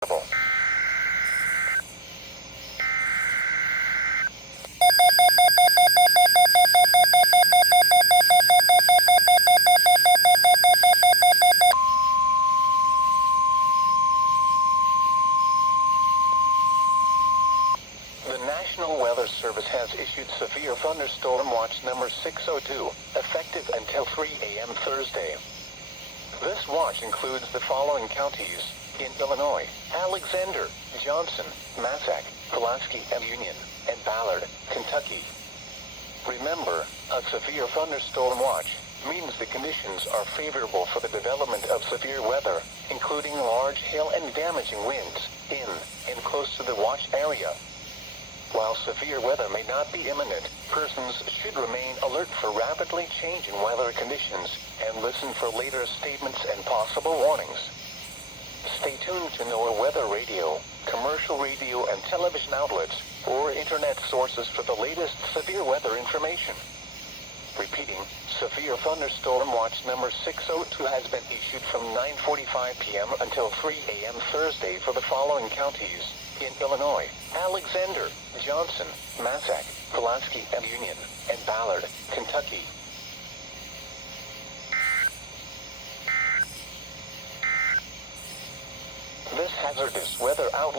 The National Weather Service has issued severe thunderstorm watch number 602, effective until 3 a.m. Thursday. This watch includes the following counties in Illinois: Alexander, Johnson, Massac, Pulaski, and Union, and Ballard, Kentucky. Remember, a severe thunderstorm watch means the conditions are favorable for the development of severe weather, including large hail and damaging winds in and close to the watch area. While severe weather may not be imminent, persons should remain alert for rapidly changing weather conditions and listen for later statements and possible warnings. Stay tuned to NOAA weather radio, commercial radio and television outlets, or internet sources for the latest severe weather information. Repeating, severe thunderstorm watch number 602 has been issued from 9:45 p.m. until 3 a.m. Thursday for the following counties in Illinois: Alexander, Johnson, Massac, Pulaski, and Union, and Ballard, Kentucky. This hazardous weather outlook